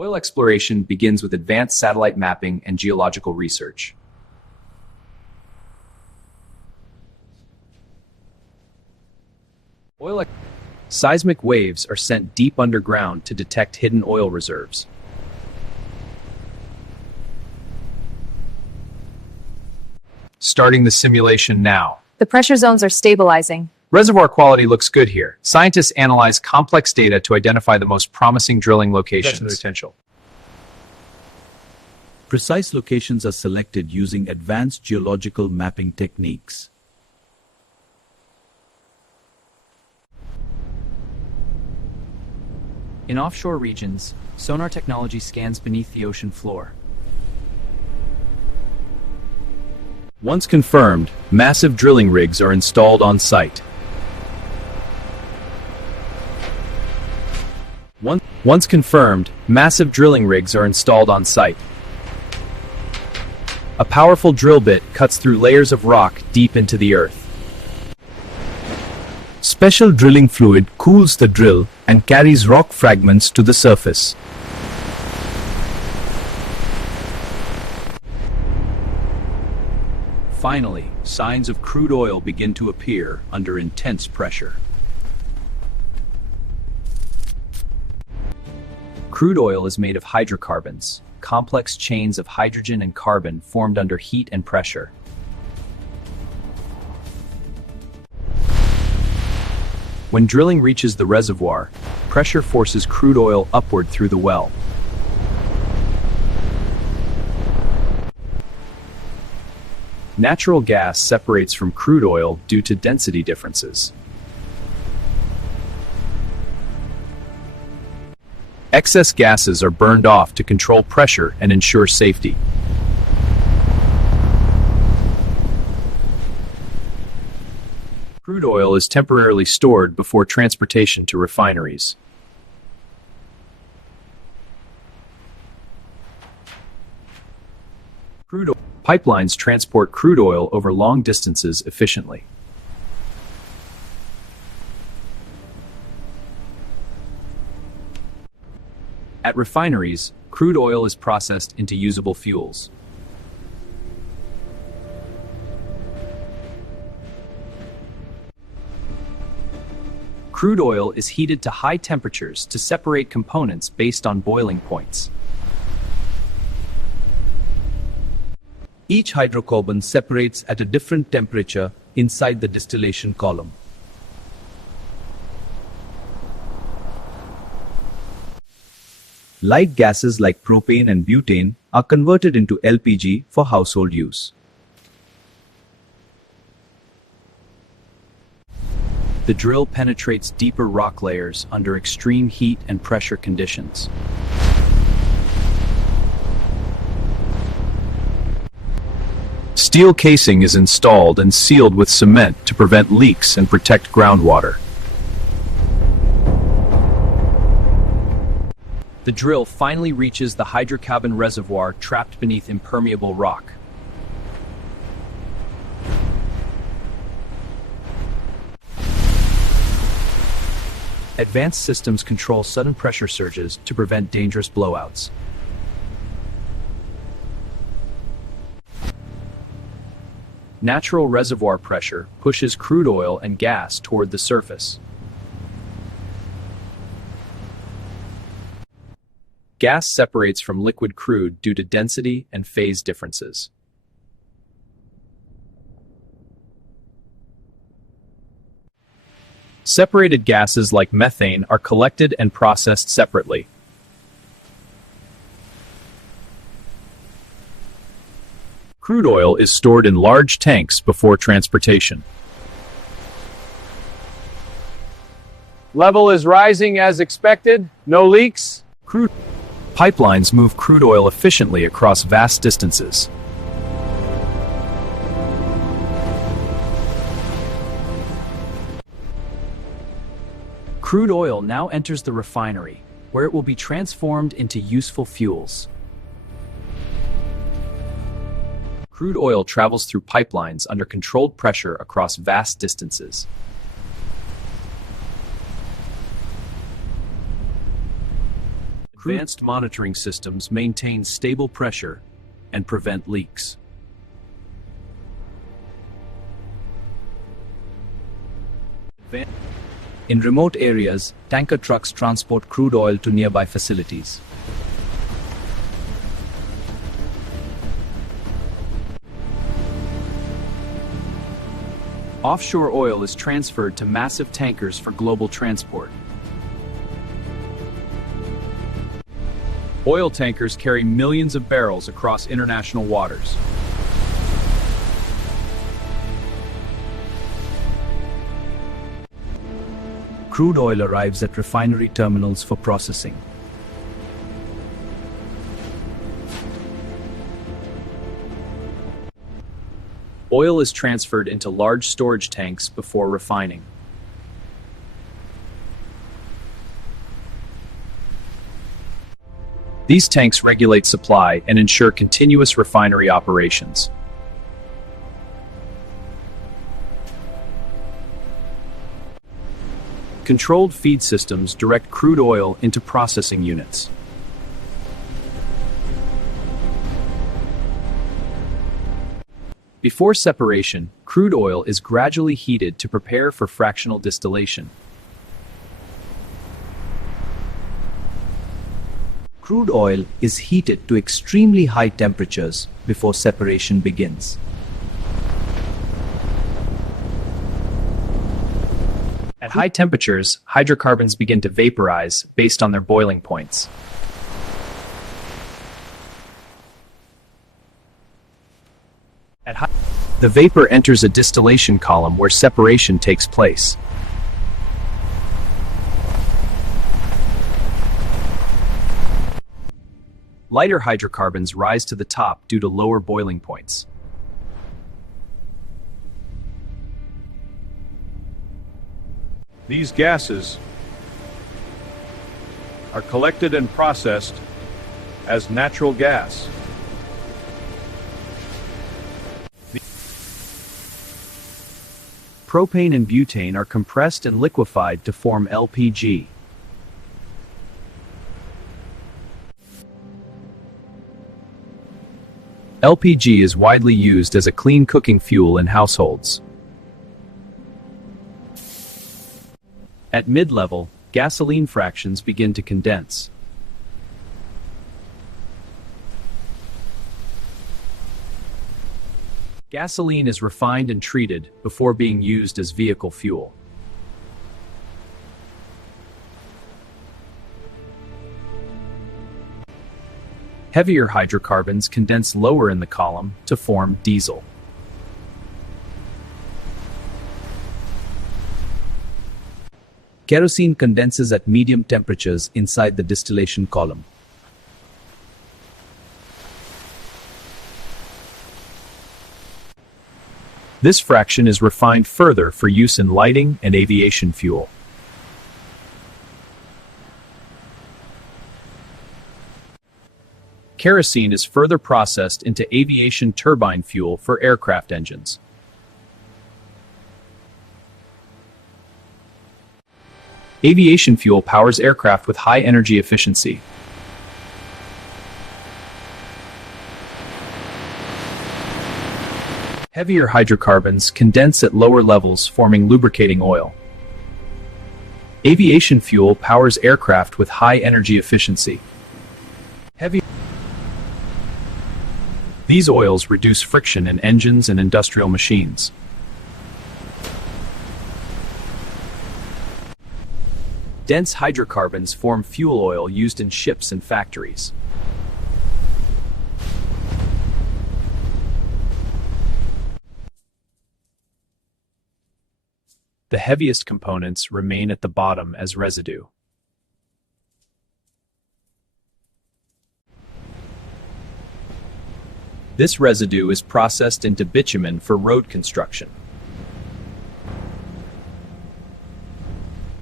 Oil exploration begins with advanced satellite mapping and geological research. Seismic waves are sent deep underground to detect hidden oil reserves. Starting the simulation now. The pressure zones are stabilizing. Reservoir quality looks good here. Scientists analyze complex data to identify the most promising drilling locations. Potential. Precise locations are selected using advanced geological mapping techniques. In offshore regions, sonar technology scans beneath the ocean floor. Once confirmed, massive drilling rigs are installed on site. Once confirmed, massive drilling rigs are installed on site. A powerful drill bit cuts through layers of rock deep into the earth. Special drilling fluid cools the drill and carries rock fragments to the surface. Finally, signs of crude oil begin to appear under intense pressure. Crude oil is made of hydrocarbons, complex chains of hydrogen and carbon formed under heat and pressure. When drilling reaches the reservoir, pressure forces crude oil upward through the well. Natural gas separates from crude oil due to density differences. Excess gases are burned off to control pressure and ensure safety. Crude oil is temporarily stored before transportation to refineries. Pipelines transport crude oil over long distances efficiently. At refineries, crude oil is processed into usable fuels. Crude oil is heated to high temperatures to separate components based on boiling points. Each hydrocarbon separates at a different temperature inside the distillation column. Light gases like propane and butane are converted into LPG for household use. The drill penetrates deeper rock layers under extreme heat and pressure conditions. Steel casing is installed and sealed with cement to prevent leaks and protect groundwater. The drill finally reaches the hydrocarbon reservoir trapped beneath impermeable rock. Advanced systems control sudden pressure surges to prevent dangerous blowouts. Natural reservoir pressure pushes crude oil and gas toward the surface. Gas separates from liquid crude due to density and phase differences. Separated gases like methane are collected and processed separately. Crude oil is stored in large tanks before transportation. Level is rising as expected. No leaks. Pipelines move crude oil efficiently across vast distances. Crude oil now enters the refinery, where it will be transformed into useful fuels. Crude oil travels through pipelines under controlled pressure across vast distances. Advanced monitoring systems maintain stable pressure and prevent leaks. In remote areas, tanker trucks transport crude oil to nearby facilities. Offshore oil is transferred to massive tankers for global transport. Oil tankers carry millions of barrels across international waters. Crude oil arrives at refinery terminals for processing. Oil is transferred into large storage tanks before refining. These tanks regulate supply and ensure continuous refinery operations. Controlled feed systems direct crude oil into processing units. Before separation, crude oil is gradually heated to prepare for fractional distillation. Crude oil is heated to extremely high temperatures before separation begins. At high temperatures, hydrocarbons begin to vaporize based on their boiling points. The vapor enters a distillation column where separation takes place. Lighter hydrocarbons rise to the top due to lower boiling points. These gases are collected and processed as natural gas. Propane and butane are compressed and liquefied to form LPG. LPG is widely used as a clean cooking fuel in households. At mid-level, gasoline fractions begin to condense. Gasoline is refined and treated before being used as vehicle fuel. Heavier hydrocarbons condense lower in the column to form diesel. Kerosene condenses at medium temperatures inside the distillation column. This fraction is refined further for use in lighting and aviation fuel. Kerosene is further processed into aviation turbine fuel for aircraft engines. Aviation fuel powers aircraft with high energy efficiency. Heavier hydrocarbons condense at lower levels, forming lubricating oil. Aviation fuel powers aircraft with high energy efficiency. These oils reduce friction in engines and industrial machines. Dense hydrocarbons form fuel oil used in ships and factories. The heaviest components remain at the bottom as residue. This residue is processed into bitumen for road construction.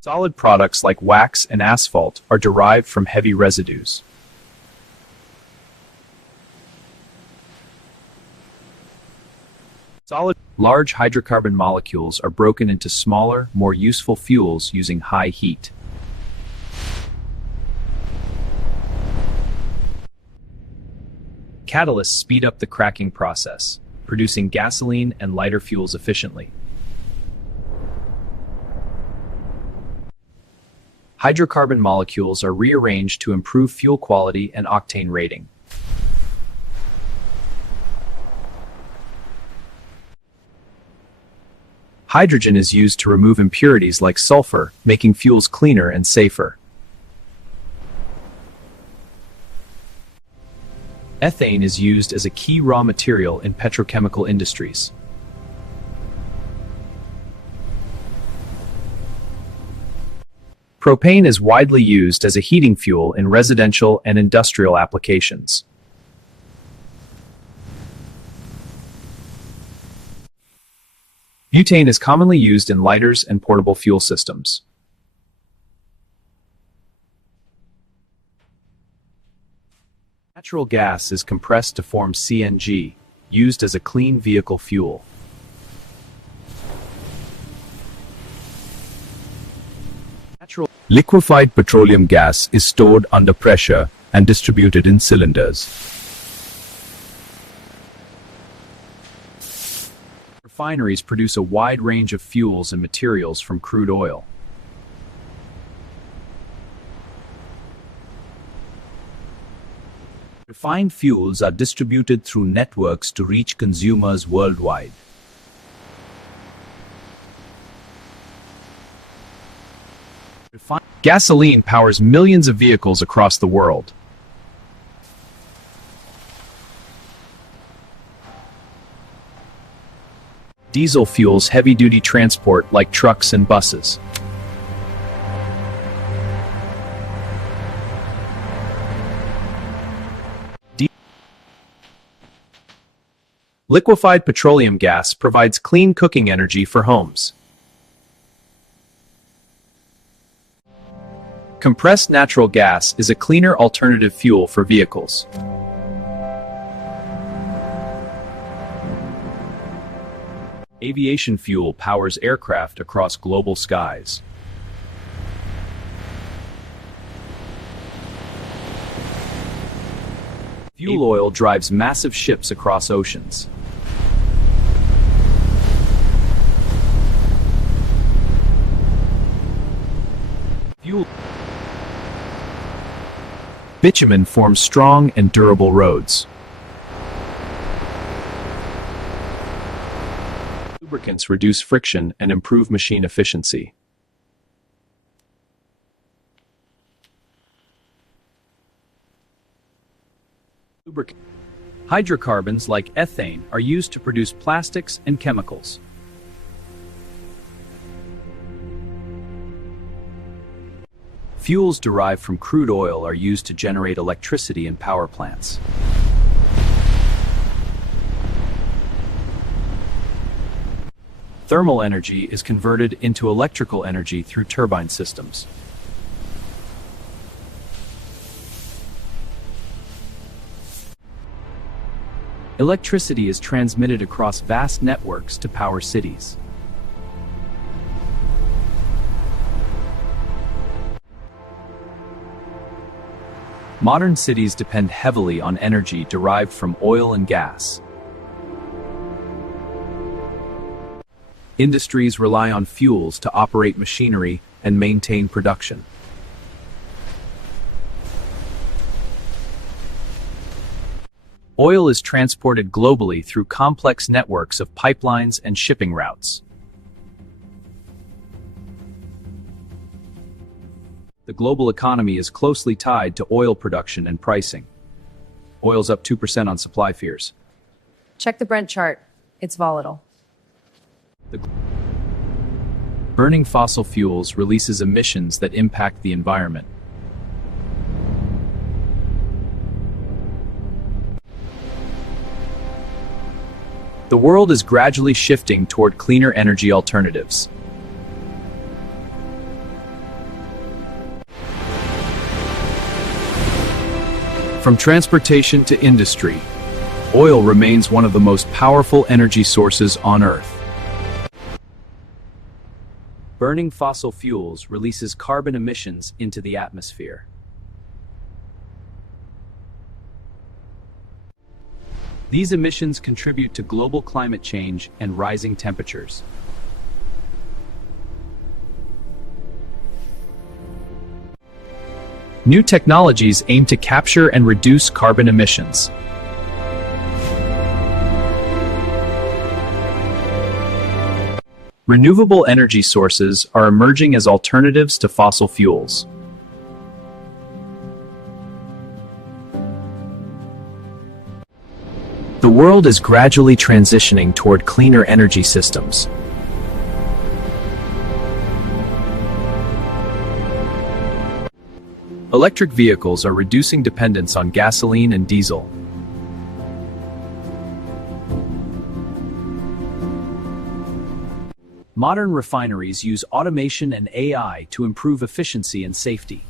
Solid products like wax and asphalt are derived from heavy residues. Large hydrocarbon molecules are broken into smaller, more useful fuels using high heat. catalysts speed up the cracking process, producing gasoline and lighter fuels efficiently. Hydrocarbon molecules are rearranged to improve fuel quality and octane rating. Hydrogen is used to remove impurities like sulfur, making fuels cleaner and safer. Ethane is used as a key raw material in petrochemical industries. Propane is widely used as a heating fuel in residential and industrial applications. Butane is commonly used in lighters and portable fuel systems. Natural gas is compressed to form CNG, used as a clean vehicle fuel. Liquefied petroleum gas is stored under pressure and distributed in cylinders. Refineries produce a wide range of fuels and materials from crude oil. Refined fuels are distributed through networks to reach consumers worldwide. Gasoline powers millions of vehicles across the world. Diesel fuels heavy-duty transport like trucks and buses. Liquefied petroleum gas provides clean cooking energy for homes. Compressed natural gas is a cleaner alternative fuel for vehicles. Aviation fuel powers aircraft across global skies. Fuel oil drives massive ships across oceans. Bitumen forms strong and durable roads. Lubricants reduce friction and improve machine efficiency. Hydrocarbons like ethane are used to produce plastics and chemicals. Fuels derived from crude oil are used to generate electricity in power plants. Thermal energy is converted into electrical energy through turbine systems. Electricity is transmitted across vast networks to power cities. Modern cities depend heavily on energy derived from oil and gas. Industries rely on fuels to operate machinery and maintain production. Oil is transported globally through complex networks of pipelines and shipping routes. The global economy is closely tied to oil production and pricing. Oil's up 2% on supply fears. Check the Brent chart. It's volatile. Burning fossil fuels releases emissions that impact the environment. The world is gradually shifting toward cleaner energy alternatives. From transportation to industry, oil remains one of the most powerful energy sources on Earth. Burning fossil fuels releases carbon emissions into the atmosphere. These emissions contribute to global climate change and rising temperatures. New technologies aim to capture and reduce carbon emissions. Renewable energy sources are emerging as alternatives to fossil fuels. The world is gradually transitioning toward cleaner energy systems. Electric vehicles are reducing dependence on gasoline and diesel. Modern refineries use automation and AI to improve efficiency and safety.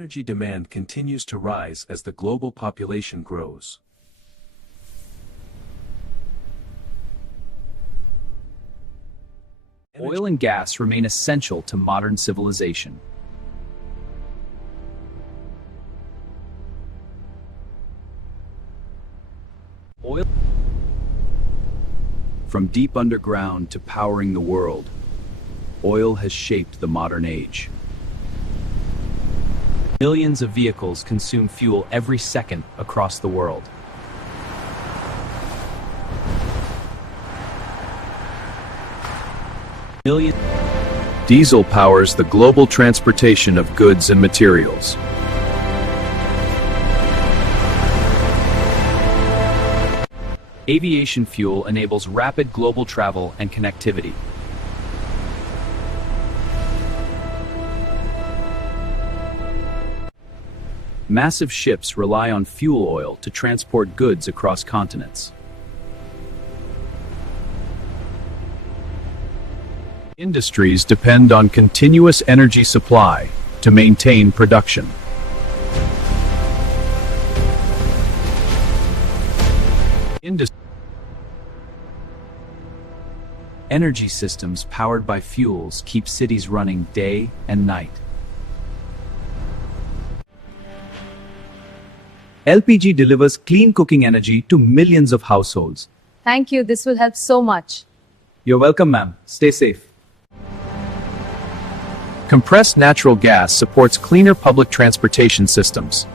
Energy demand continues to rise as the global population grows. Oil and gas remain essential to modern civilization. Oil, from deep underground to powering the world, oil has shaped the modern age. Millions of vehicles consume fuel every second across the world. Diesel powers the global transportation of goods and materials. Aviation fuel enables rapid global travel and connectivity. Massive ships rely on fuel oil to transport goods across continents. Industries depend on continuous energy supply to maintain production. Energy systems powered by fuels keep cities running day and night. LPG delivers clean cooking energy to millions of households. Thank you. This will help so much. You're welcome, ma'am. Stay safe. Compressed natural gas supports cleaner public transportation systems.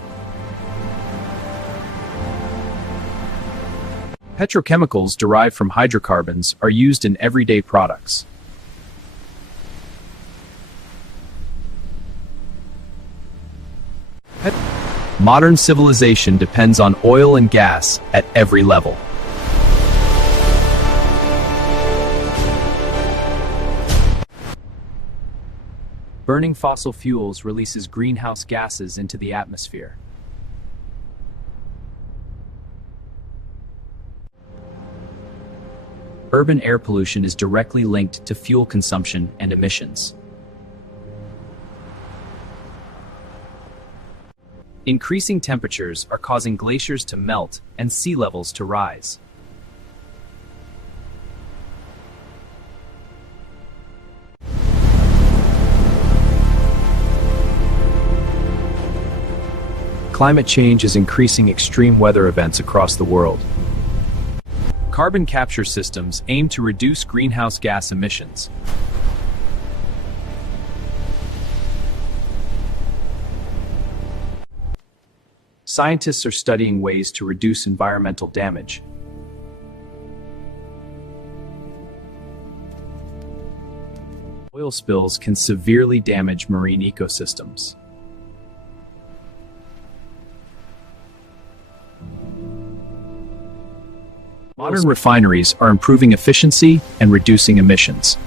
Petrochemicals derived from hydrocarbons are used in everyday products. Modern civilization depends on oil and gas at every level. Burning fossil fuels releases greenhouse gases into the atmosphere. Urban air pollution is directly linked to fuel consumption and emissions. Increasing temperatures are causing glaciers to melt and sea levels to rise. Climate change is increasing extreme weather events across the world. Carbon capture systems aim to reduce greenhouse gas emissions. Scientists are studying ways to reduce environmental damage. Oil spills can severely damage marine ecosystems. Modern refineries are improving efficiency and reducing emissions.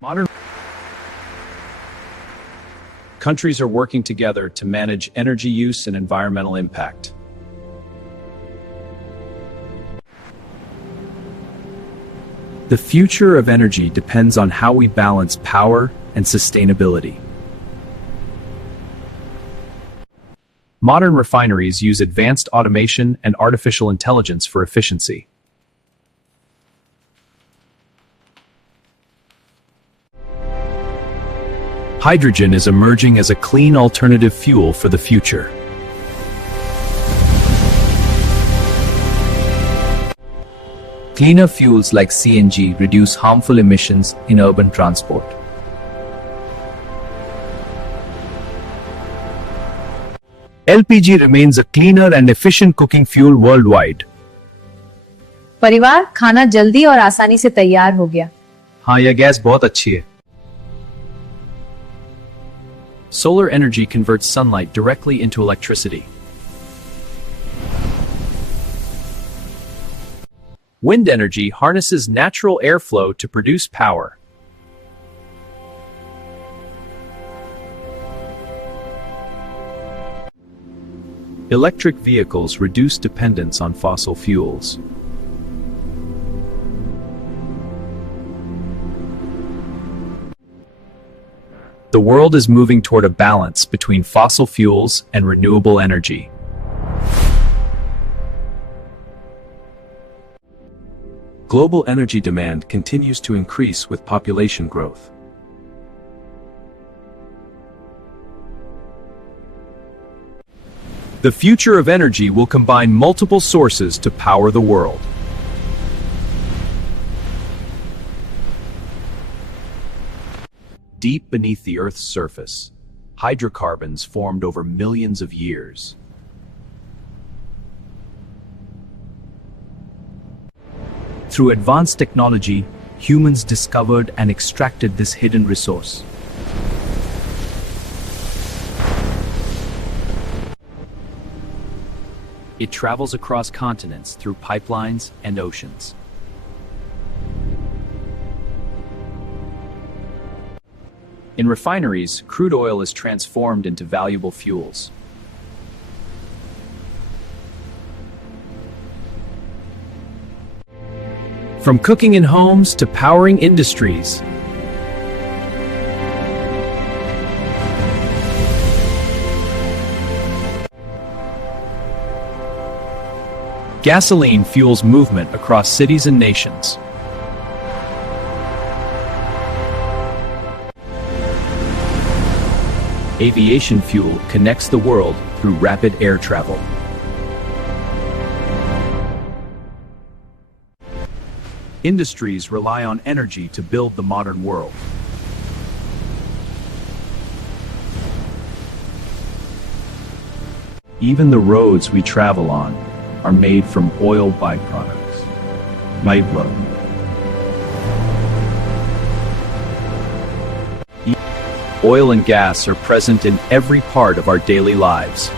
Modern countries are working together to manage energy use and environmental impact. The future of energy depends on how we balance power and sustainability. Modern refineries use advanced automation and artificial intelligence for efficiency. Hydrogen is emerging as a clean alternative fuel for the future. Cleaner fuels like CNG reduce harmful emissions in urban transport. LPG remains a cleaner and efficient cooking fuel worldwide. परिवार, खाना जल्दी और आसानी से तैयार हो गया। हाँ, यह गैस बहुत अच्छी है। Solar energy converts sunlight directly into electricity. Wind energy harnesses natural airflow to produce power. Electric vehicles reduce dependence on fossil fuels. The world is moving toward a balance between fossil fuels and renewable energy. Global energy demand continues to increase with population growth. The future of energy will combine multiple sources to power the world. Deep beneath the Earth's surface, hydrocarbons formed over millions of years. Through advanced technology, humans discovered and extracted this hidden resource. It travels across continents through pipelines and oceans. In refineries, crude oil is transformed into valuable fuels. From cooking in homes to powering industries, gasoline fuels movement across cities and nations. Aviation fuel connects the world through rapid air travel. Industries rely on energy to build the modern world. Even the roads we travel on are made from oil byproducts. Mindblow. Oil and gas are present in every part of our daily lives.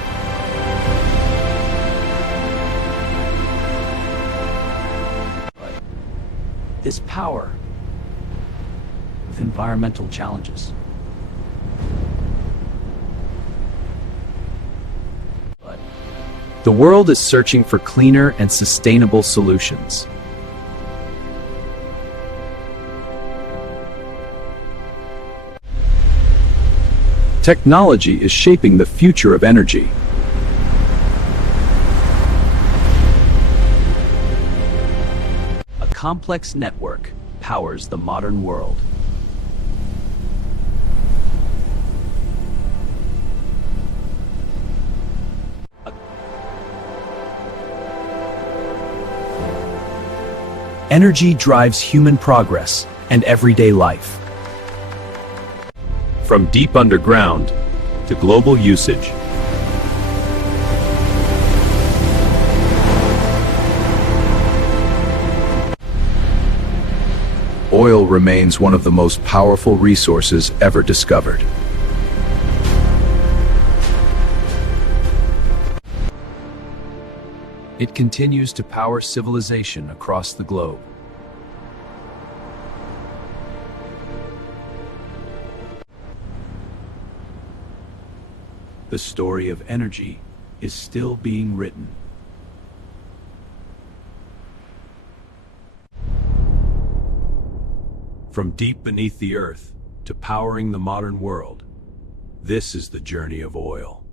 This power with environmental challenges. The world is searching for cleaner and sustainable solutions. Technology is shaping the future of energy. A complex network powers the modern world. Energy drives human progress and everyday life. From deep underground to global usage. Oil remains one of the most powerful resources ever discovered. It continues to power civilization across the globe. The story of energy is still being written. From deep beneath the earth to powering the modern world, this is the journey of oil.